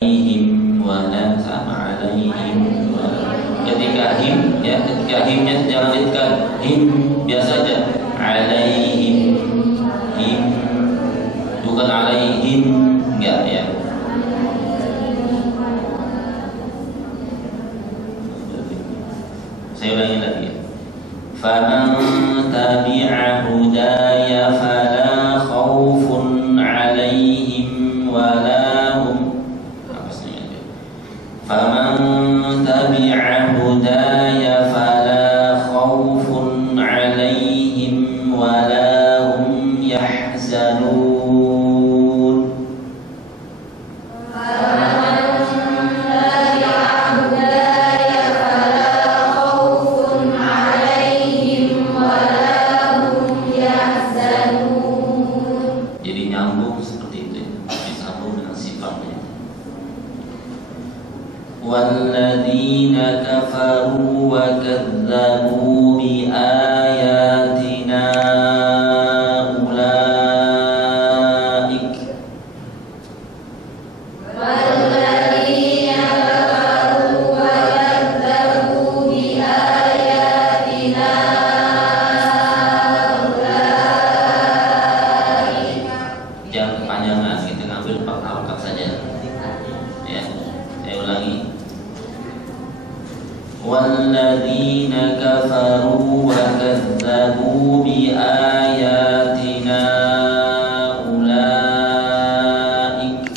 alaihim wala sama alaihim ketika him ya, ketika himnya jangan ditekan him biasa aja alaihim him bukan alaihim enggak ya. Saya ulangi lagi ya. Faman tabi'a hudaya fala khaufun alaihim wala hum. Faman tabi'a hudaya fala khaufun alaihim wala hum yahzanun. وَالَّذِينَ كَفَرُوا وَكَذَّبُوا بِآيَاتِنَا أُولَئِكَ jangan kepanjangan, kita ngambil 4 harokat saja ya. Saya ulangi. وَالَّذِينَ كَفَرُوا وَكَذَّبُوا بِآيَاتِنَا أُولَئِكَ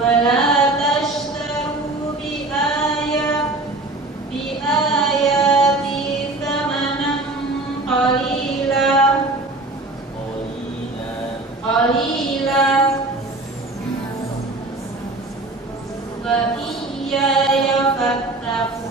ولا تشتروا بآياتي ثمنا قليلا وإياي فاتقون.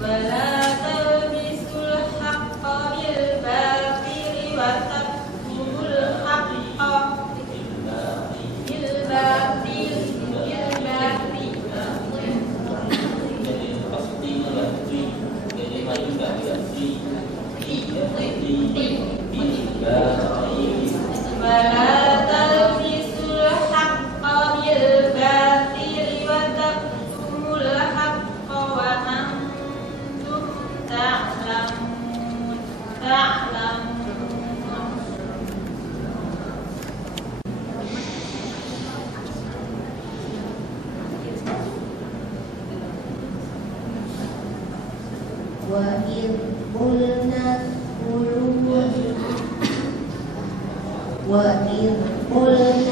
ولا تلبسوا الحق بالباطل وتكتموا الحق وأنتم تعلمون. وإذ قلنا ادخلوا هذه القرية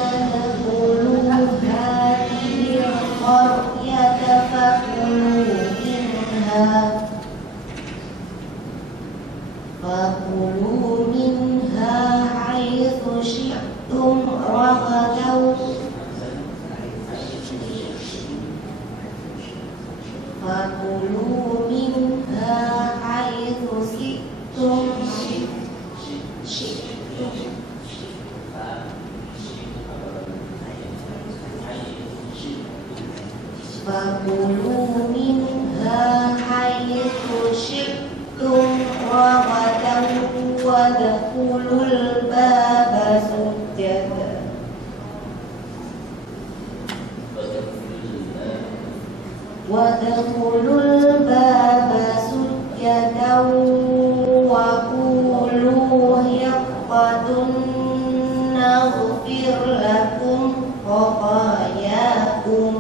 فكلوا منها حيث شئتم رغدا فكلوا منها حيث شئتم رغدا وادخلوا الباب سجدا وقولوا حطة نغفر لكم خطاياكم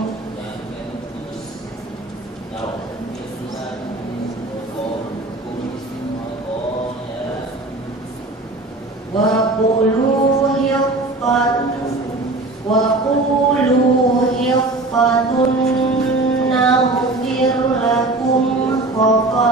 وقولوا حطة نغفر لكم خطاياكم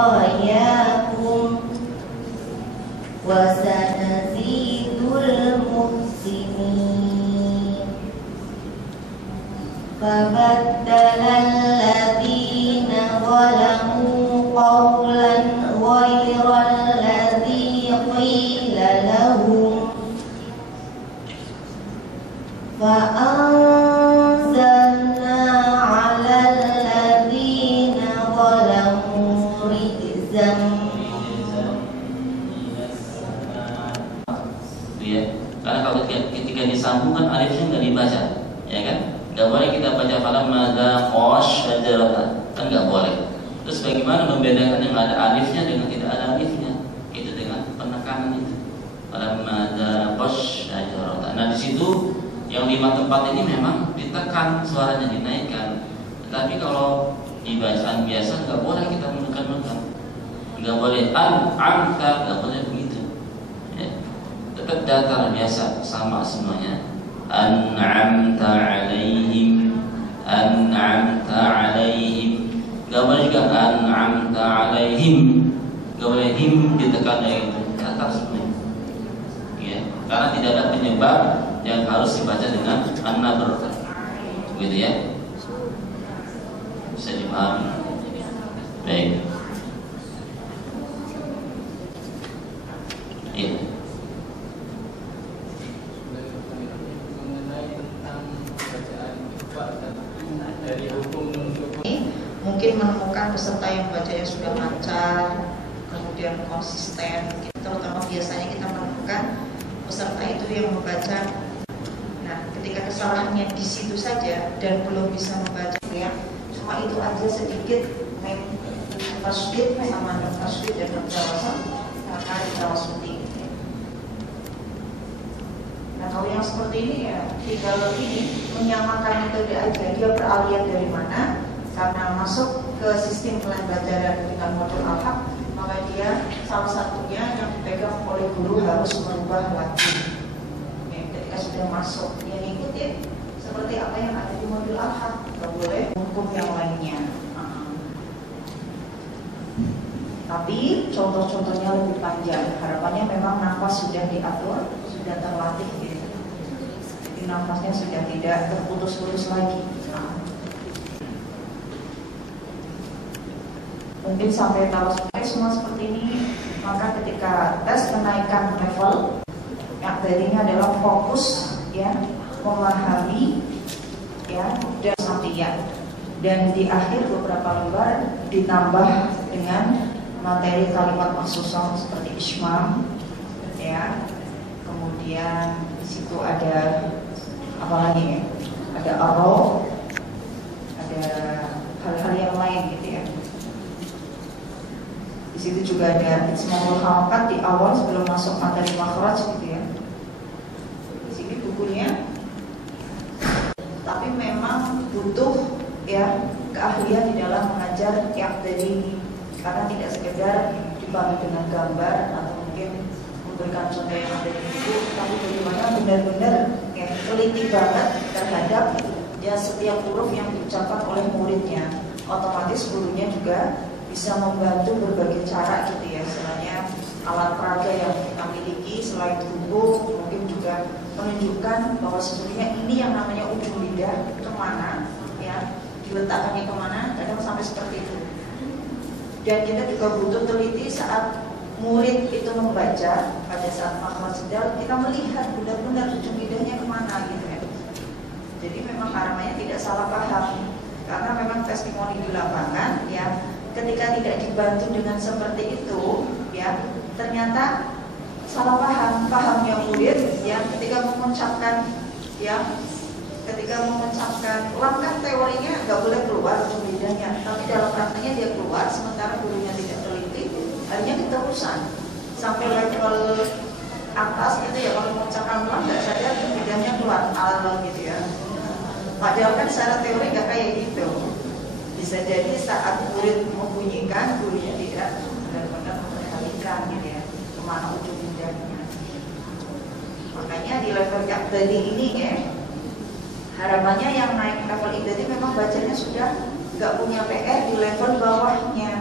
qawlan ghairal ladzi qila lahum fa'anzalna 'alal ladzina zalamu rijzan. Ya, karena kalau ketika disambungkan alifnya nggak dibaca, ya kan? Nggak boleh kita baca falamma qosh syajarata, kan nggak boleh. Terus bagaimana membedakan yang ada alifnya dengan tidak ada alifnya? Itu dengan penekanan itu. Falamma qosh syajarata. Nah di situ yang 5 tempat ini memang ditekan, suaranya dinaikkan. Tetapi kalau di bacaan biasa nggak boleh kita menekan-menekan, nggak boleh amta, nggak boleh begitu. Ya. Tetap datar biasa, sama semuanya. An'amta alaihim, an'amta alaihim. Nggak boleh juga an'amta alaihim, nggak boleh him ditekan kayak gitu, datar semuanya. Ya. Karena tidak ada penyebab yang harus dibaca dengan an-nabr, gitu ya. Bisa dipahami. Baik. Iya. Mengenai tentang bacaan dari hukum mungkin menemukan peserta yang bacanya sudah lancar, kemudian konsisten. Terutama biasanya kita menemukan peserta itu yang membaca. Nah, ketika kesalahannya di situ saja dan belum bisa membaca, ya, cuma itu aja sedikit tasdid sama tasdid dan penjelasan, maka ditawasudi. Nah, kalau yang seperti ini ya tinggal ini menyamakan metode aja. Dia beralihan dari mana? Karena masuk ke sistem pembelajaran dengan modul al-haq, maka dia salah satunya yang dipegang oleh guru harus merubah lagi. Ya, ketika sudah masuk, dia ngikutin seperti apa yang ada di modul al-haq, nggak boleh hukum yang lainnya. Tapi contoh-contohnya lebih panjang. Harapannya memang nafas sudah diatur, sudah terlatih gitu. Jadi nafasnya sudah tidak terputus-putus lagi. Mungkin sampai tahu semua seperti ini, maka ketika tes kenaikan level, yang tadinya adalah fokus, ya, memahami, ya, dan sampian. Dan di akhir beberapa lembar ditambah dengan materi kalimat maksusah seperti ismam, ya. Kemudian di situ ada apa lagi ya? Ada arrow, ada hal-hal yang lain gitu ya. Di situ juga ada ismul harakat di awal sebelum masuk materi makhraj gitu ya. Di sini bukunya. Tapi memang butuh ya keahlian di dalam mengajar yang dari, karena tidak sekedar dibantu dengan gambar atau mungkin memberikan contoh yang ada di buku, tapi bagaimana benar-benar ya teliti banget terhadap ya setiap huruf yang diucapkan oleh muridnya. Otomatis gurunya juga bisa membantu berbagai cara gitu ya, selain alat peraga yang kita miliki, selain buku mungkin juga menunjukkan bahwa sebenarnya ini yang namanya ujung lidah kemana ya, diletakkannya kemana, kadang sampai seperti itu. Dan kita juga butuh teliti saat murid itu membaca pada saat makhraj sedal, kita melihat benar-benar ujung lidahnya kemana gitu ya. Jadi memang harapannya tidak salah paham, karena memang testimoni di lapangan ya, ketika tidak dibantu dengan seperti itu ya, ternyata salah pahamnya murid ya, ketika mengucapkan ya, ketika mengucapkan lam kan teorinya nggak boleh keluar ujung lidahnya, tapi dalam prakteknya dia keluar, sementara gurunya tidak teliti, akhirnya keterusan sampai level atas gitu ya. Kalau mengucapkan lam nggak sadar ujung lidahnya keluar al gitu ya, padahal kan secara teori nggak kayak gitu. Bisa jadi saat murid membunyikan, gurunya tidak benar-benar memperhatikan gitu ya, kemana ujung lidahnya. Makanya di level yang tadi ini ya, harapannya yang naik level itu memang bacanya sudah nggak punya PR di level bawahnya.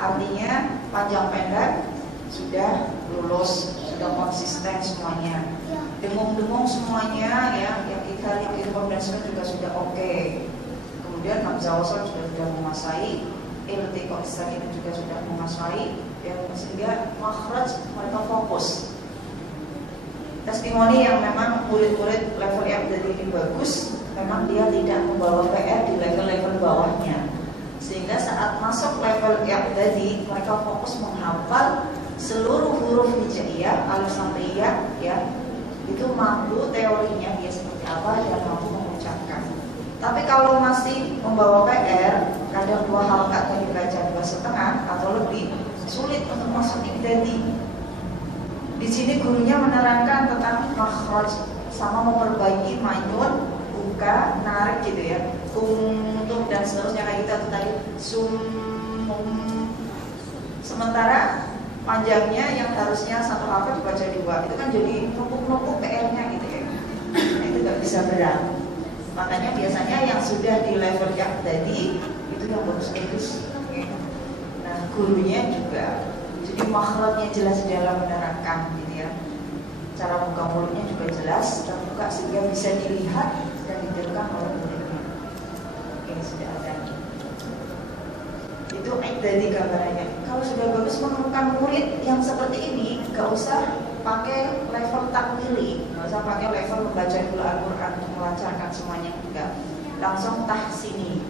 Artinya panjang pendek sudah lulus, sudah konsisten semuanya, dengung-dengung semuanya ya, yang ikhal, yang irfan dan semua juga sudah oke. Kemudian hamzah wasal sudah menguasai iltiqo sakin juga sudah menguasai, ya, sehingga makhraj mereka fokus. Testimoni yang memang murid-murid level yang ini bagus, memang dia tidak membawa PR di level-level bawahnya, sehingga saat masuk level yang tadi mereka fokus menghafal seluruh huruf hijaiyah, alif sampai ya, itu mampu teorinya dia seperti apa dan mampu mengucapkan. Tapi kalau masih membawa PR, kadang 2 halakat yang dibaca 2,5 atau lebih, sulit untuk masuk ibtadi. Di sini gurunya menerangkan tentang makhraj sama memperbaiki mainun, buka, narik gitu ya, untuk dan seterusnya kayak gitu tadi sementara panjangnya yang harusnya 1 halaman dibaca 2, itu kan jadi numpuk-numpuk PR-nya gitu ya. Nah, itu nggak bisa berat. Makanya biasanya yang sudah di level yang tadi itu yang bagus-bagus. Nah, gurunya juga jadi makhrajnya jelas dalam menerangkan gitu ya. Cara buka mulutnya juga jelas dan buka sehingga bisa dilihat dan ditirukan oleh muridnya. Ini sudah ada. Itu dari gambarannya. Kalau sudah bagus menemukan murid yang seperti ini, nggak usah pakai level takmili, nggak usah pakai level membaca dulu Al-Quran untuk melancarkan semuanya, enggak. Langsung tahsini.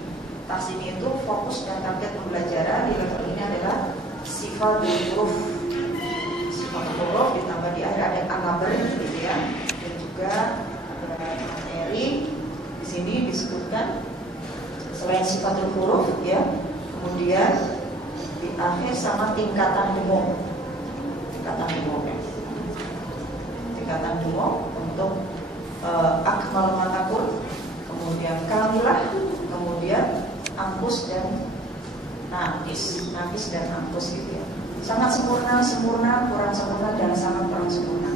Tahsini itu fokus dan target pembelajaran di level ini adalah sifat huruf. Sifat huruf ditambah di akhir ada an-nabar gitu ya. Dan juga materi di sini disebutkan selain sifat huruf ya, kemudian di akhir sama tingkatan demo. Tingkatan demo untuk akmal matakur, kemudian kamilah, kemudian angkus dan nafis dan angkus gitu ya. Sangat sempurna, kurang sempurna, dan sangat kurang sempurna.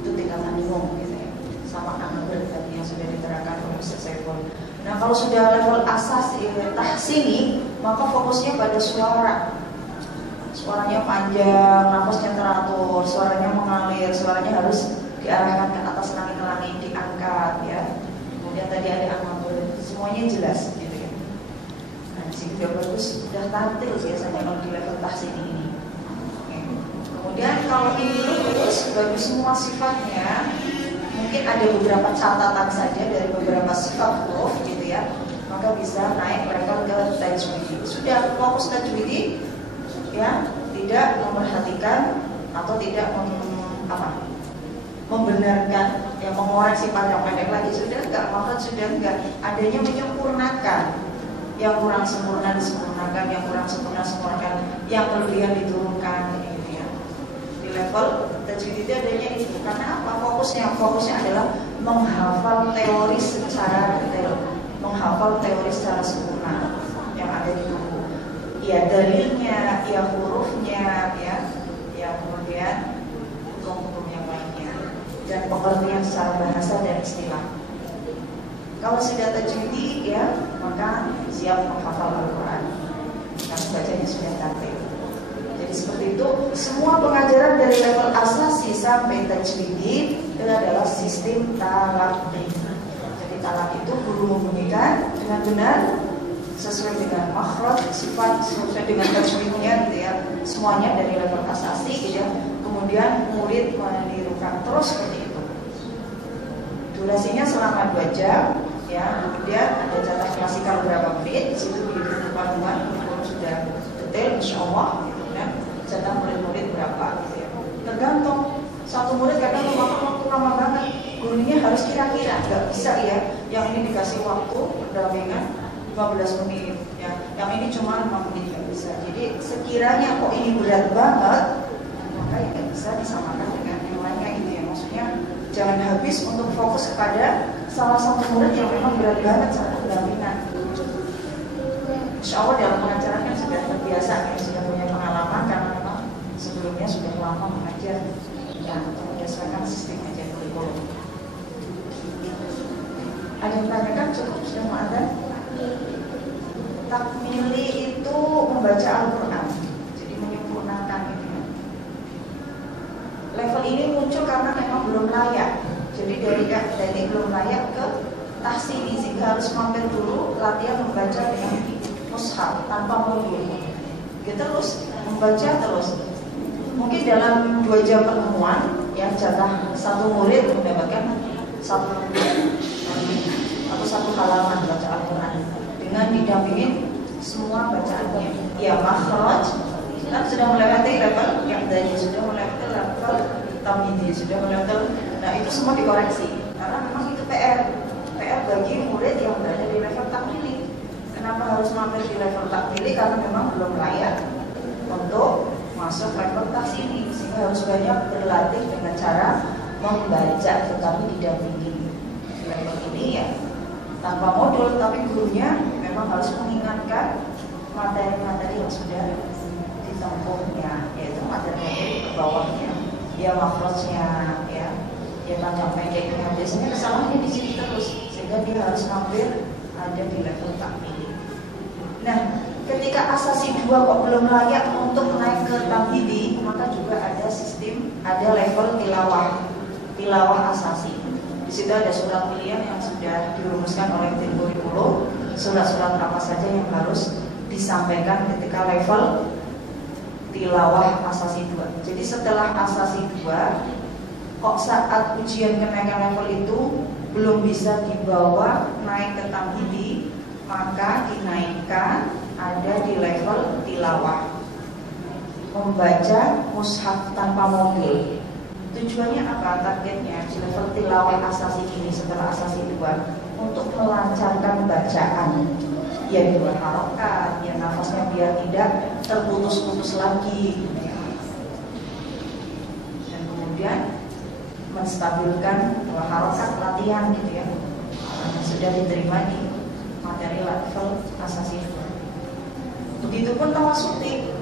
Itu tingkatan demo gitu ya. Sama an-nabar tadi yang sudah diterangkan oleh Ustaz Saiful. Nah, kalau sudah level asas tahsini, maka fokusnya pada suara. Suaranya panjang, nafasnya teratur, suaranya mengalir, suaranya harus diarahkan ke atas langit-langit, diangkat ya. Kemudian tadi ada an-nabar, semuanya jelas gitu ya. Nah, disini sudah bagus, sudah tampil biasanya kalau di level tahsini ini. Kemudian kalau ini bagus semua sifatnya, mungkin ada beberapa catatan saja dari beberapa sifat huruf gitu ya, maka bisa naik level ke tajwid. Sudah fokus tajwid ya, tidak memperhatikan atau tidak membenarkan yang mengoreksi panjang pendek lagi, sudah enggak, maka sudah enggak, adanya menyempurnakan yang kurang sempurna disempurnakan, yang kurang sempurna sempurnakan, yang kelebihan diturunkan gitu ya. Di level tajwid itu adanya itu. Karena apa? Fokusnya adalah menghafal teori secara detail, menghafal teori secara sempurna yang ada di buku. Ya dalilnya, ya hurufnya, ya kemudian hukum-hukum yang lainnya, dan pengertian secara bahasa dan istilah. Kalau sudah tajwid ya, maka siap menghafal Al-Quran. Karena bacanya sudah tampil. Jadi seperti itu, semua pengajaran dari level asasi sampai tajwid itu adalah sistem talaqi. Jadi talaqi itu guru membunyikan dengan benar sesuai dengan makhraj, sifat, sesuai dengan tajwidnya gitu ya. Semuanya dari level asasi gitu ya. Kemudian murid menirukan terus seperti itu. Durasinya selama 2 jam ya. Kemudian ada catat klasikal berapa menit, di situ di panduan sudah detail insyaallah. Catat murid-murid berapa gitu ya. Tergantung, satu murid kadang memakan waktu lama banget, gurunya harus kira-kira, nggak bisa ya yang ini dikasih waktu pendampingan 15 menit ya, yang ini cuma 5 menit, nggak bisa. Jadi sekiranya kok ini berat banget, maka ya nggak bisa disamakan dengan yang lainnya gitu ya. Maksudnya jangan habis untuk fokus kepada salah satu murid yang memang berat banget satu pendampingan. Insya Allah dalam pengajarannya sudah terbiasa ya, sudah punya pengalaman karena memang sebelumnya sudah lama mengajar ya, berdasarkan sistem ajar kurikulum. Ada yang tanyakan? Cukup sudah mau ada? Takmili itu membaca Al-Quran, jadi menyempurnakan itu. Level ini muncul karena memang belum layak. Jadi dari belum layak ke tahsini, sehingga harus mampir dulu latihan membaca dengan mushaf tanpa mundur. Dia terus membaca terus. Mungkin dalam 2 jam pertemuan, ya jatah satu murid mendapatkan satu atau satu halaman baca Al-Quran dengan didampingin semua bacaannya. Ya makhraj kan sudah melewati level yang tadi, sudah melewati level tamhidi, sudah melewati. Nah itu semua dikoreksi karena memang itu PR bagi murid yang berada di level takmili. Kenapa harus mampir di level takmili? Karena memang belum layak untuk masuk level taksini, sehingga harus banyak berlatih dengan cara membaca, tetapi didampingi. Di level ini ya tanpa modul, tapi gurunya memang harus mengingatkan materi-materi yang sudah ditempuhnya, yaitu materi-materi ke bawahnya, ya makhrajnya, ya panjang pendeknya. Biasanya kesalahannya di sini terus, sehingga dia harus mampir ada di level takmili. Nah, ketika asasi 2 kok belum layak untuk naik ke tamhidi, maka juga ada sistem, ada level tilawah asasi. Di situ ada surat pilihan yang sudah dirumuskan oleh tim kurikulum, surat-surat apa saja yang harus disampaikan ketika level tilawah asasi 2. Jadi setelah asasi 2, kok saat ujian kenaikan level itu belum bisa dibawa naik ke tamhidi, maka dinaikkan ada di level tilawah, membaca mushaf tanpa modul. Tujuannya apa? Targetnya di level tilawah asasi ini setelah asasi 2 untuk melancarkan bacaan, ya 2 harokat, ya nafasnya biar tidak terputus-putus lagi, dan kemudian menstabilkan 2 harokat latihan gitu ya, yang sudah diterima di materi level asasi 2. Begitupun tawasuti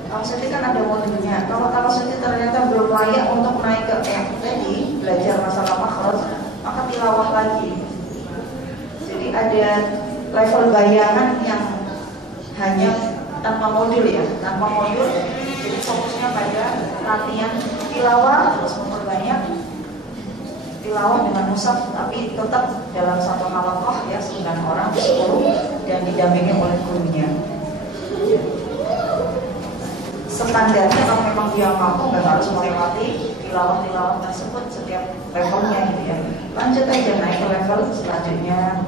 kan ada modulnya. Kalau tawasuti ternyata belum layak untuk naik ke yang tadi belajar masalah makhraj, maka tilawah lagi. Jadi ada level bayangan yang hanya tanpa modul ya, tanpa modul. Jadi fokusnya pada latihan tilawah, terus memperbanyak tilawah dengan mushaf, tapi tetap dalam satu halaqah ya 9 orang 10 dan didampingi oleh gurunya. Standarnya kalau memang dia mampu nggak harus melewati tilawah tersebut setiap levelnya gitu ya. Lanjut aja naik ke level selanjutnya.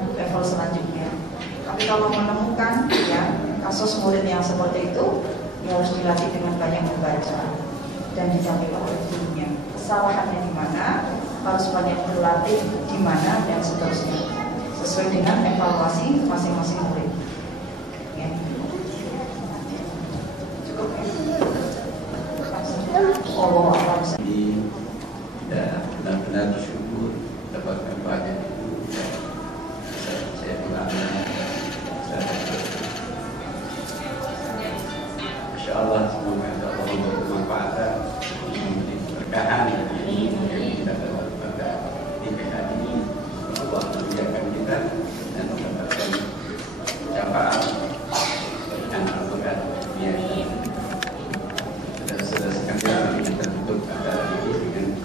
Tapi kalau menemukan ya kasus murid yang seperti itu, ya harus dilatih dengan banyak membaca dan didampingi oleh gurunya. Kesalahannya di mana, harus banyak berlatih di mana dan seterusnya sesuai dengan evaluasi masing-masing murid. Ya. Cukup ya. Allah alam. Ini tidak benar-benar bersyukur dapatkan banyak itu. Saya ulangnya, Masya Allah, semoga Allah bermanfaat, memberi keberkahan ini kita dapat pada nikah ini. Allah menjaga kita dan mendapatkan syafaat dan Al-Quran biasa. Sudah sekalian kita tutup acara ini dengan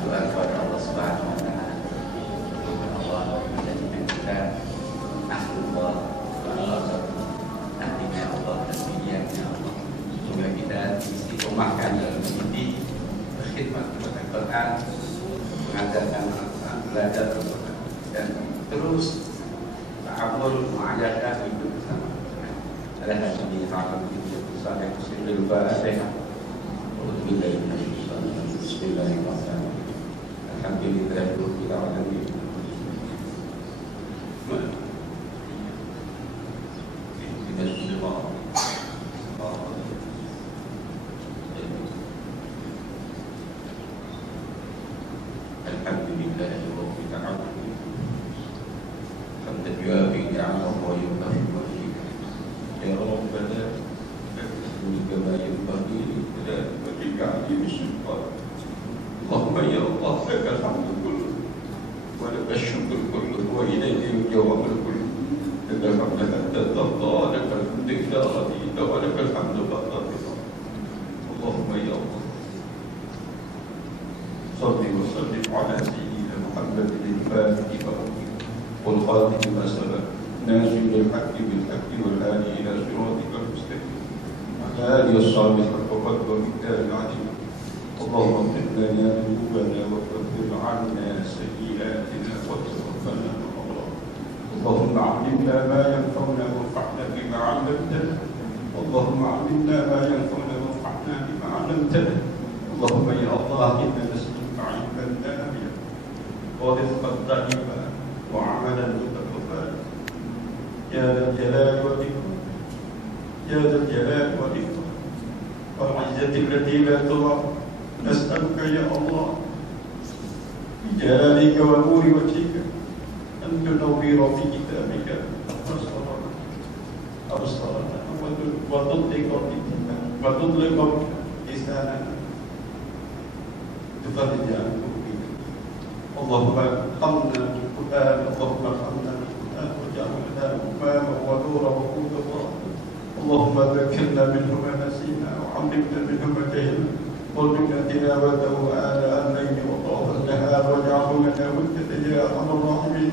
doa kepada Allah Subhanahu Wa Taala. Allah menjadikan kita ahlullah, nantinya Allah dan pilihannya Allah. Semoga kita istiqomahkan dalam mendidik, berkhidmat kepada Quran, mengajarkan Al-Quran, belajar Al-Quran, dan terus ta'amul mu'ayadah hidup bersama. Ada hadis Rasul Saleh Muslim al-Fatihah. Bismillahirrahmanirrahim. Alhamdulillahirabbil alamin. Alhamdulillahirabbil alamin. Hamdan ni'amahu wa yukafi ya Rabbana kama yanbaghi li wajhika bisultan. Allahumma ya Allah lakal hamdu kullu wa lakal syukru kullu wa ilayka yurja'u kullu. Lakal hamdu hatta tarda, lakal hamdu idza radita wa lakal hamdu ba'da ridha. Allahumma ya Allah salli wa sallim ala sayyidina Muhammadin al-Fatih wal khatim ma sabaq ناصر الحق بالحق والهادي إلى صراطك المستقيم الأعلى الصالحة وقد ومثال العدل اللهم اغفر لنا ذنوبنا وكفر عنا سيئاتنا وتوفنا مع الأبرار اللهم علمنا ما ينفعنا وانفعنا بما علمتنا اللهم علمنا ما ينفعنا وانفعنا بما علمتنا اللهم يا الله إنا نسألك علما نافعا ورزقا طيبا وعملا متقبلا يا ذا الجلال والإكرام يا ذا الجلال والإكرام والعزة التي لا ترام نسألك يا الله بجلالك ونور وجهك أن تنور بكتابك أبصارنا وتطلق لساننا تفرج عن قلوبنا اللهم ارحمنا بالقرآن اللهم ارحمنا بالقرآن واجعله لنا إماما ونورا وهدى اللهم ذكرنا منه ما نسينا وعلمنا منه ما جهلنا وارزقنا تلاوته آناء الليل وطرف النهار واجعله لنا وجدا يا أرحم الراحمين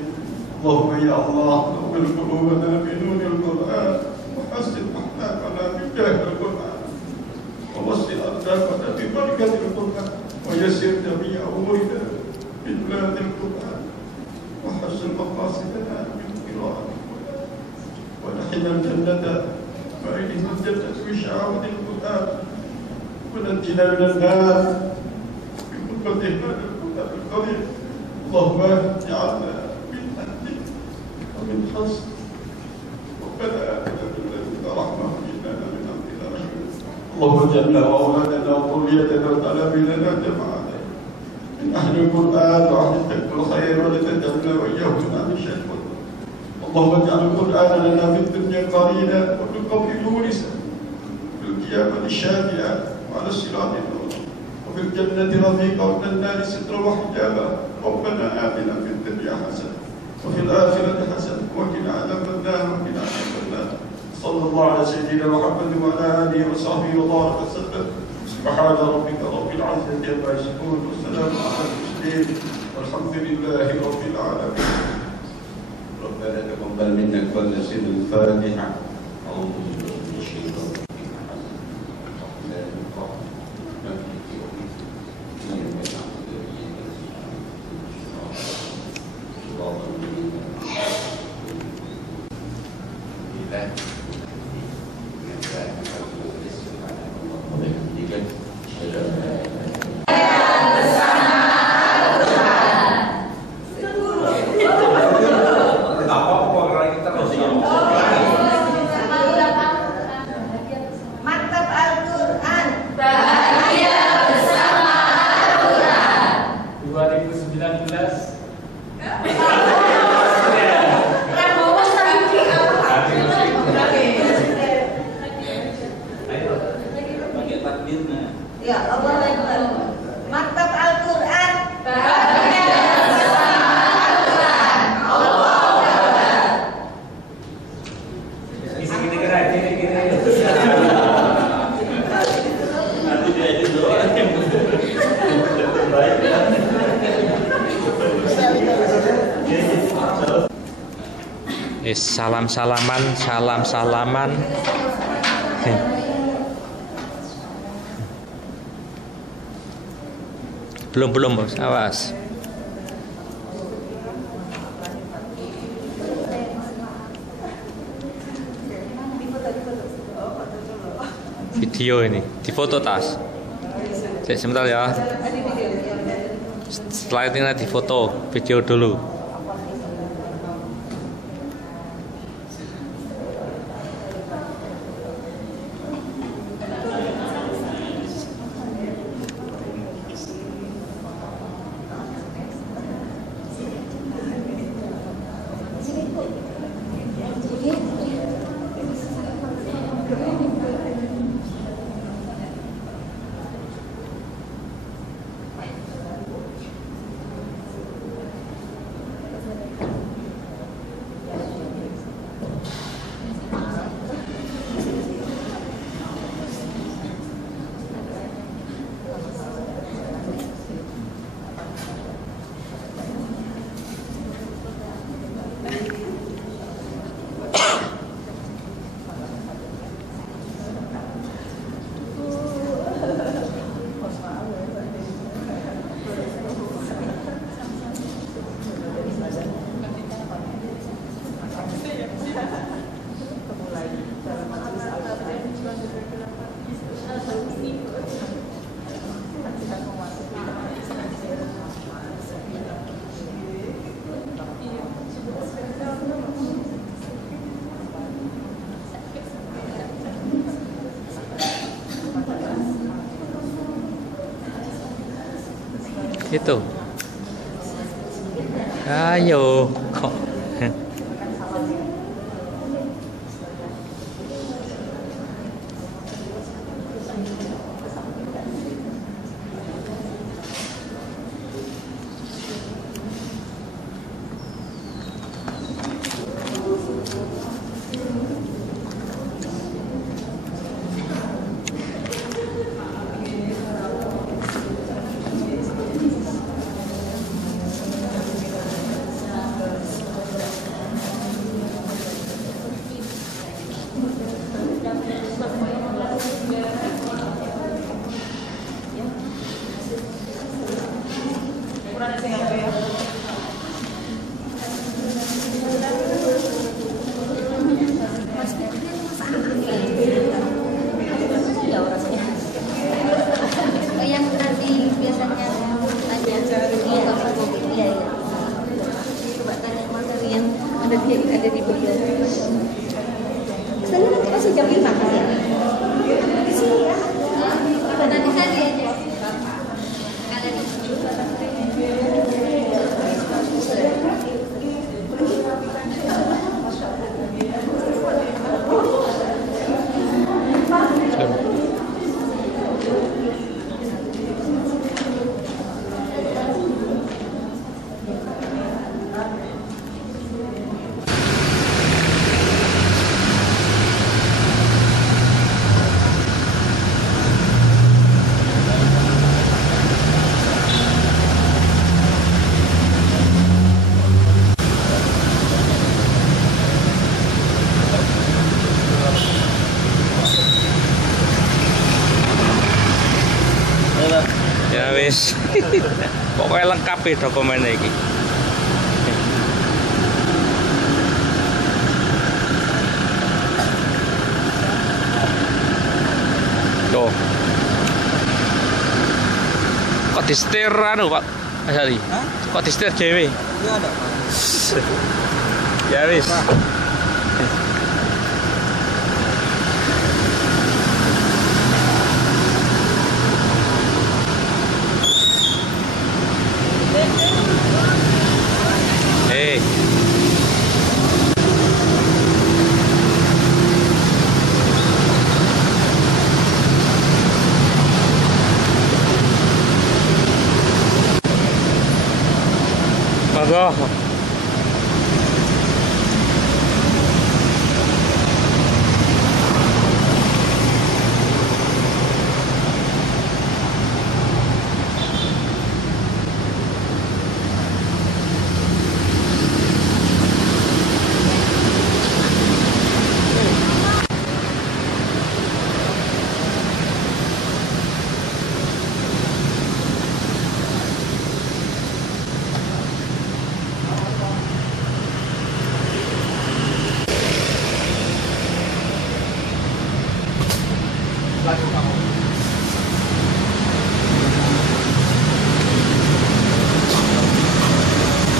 اللهم يا الله نور قلوبنا بنور القرآن وحسن أخلاقنا بجاه القرآن ووسع أرزاقنا ببركة القرآن ويسر جميع أمورنا ببلاد القرآن وحسن مقاصدنا من قراءة القرآن ونحن الجنة فإنه الجنة بشعوذ القرآن ونجنا من النار بقربة هذا القرآن الكريم اللهم اجعلنا من أهله ومن حسن ربنا آتنا من لدنك رحمة وإنا من أمرنا رشدا اللهم اجعلنا وأولادنا وذريتنا وتلاميذنا جماعة من أهل القرآن وأهل التقوى الخير ولا تجعلنا وإياهم من أهل الشر اللهم اجعل القرآن لنا في الدنيا قرينا وفي القبر نورسا وفي القيامة شافعا وعلى الصراط نورا وفي الجنة رفيقا وفي النار سترا وحجابا ربنا آتنا في الدنيا حسنة وفي الآخرة حسنة وقنا عذاب النار وقنا عذاب النار صلى الله على سيدنا محمد وعلى آله وصحبه وبارك وسلم سبحان ربك رب العزة عما يصفون والسلام على المرسلين والحمد لله رب العالمين ربنا تقبل منا كل سر الفاتحة أعوذ بالله من الشيطان salam-salaman. Belum bos, awas. Video ini, difoto tas. Sebentar ya. Setelah ini difoto, video dulu. Itu. Ayo, kok. Yang nanti biasanya tanya dia apa mobil dia ya. Coba tanya materi yang ada di beliau. Kesana nanti masih jam 5 kan ya? Di sini ya. Nanti tadi aja. Ada di sini. Ya wis. Pokoknya lengkap ya dokumennya iki. Tuh. Kok disetir anu, Pak? Asali. Kok disetir dhewe? Iya ada, Pak. Ya wis. Monggo.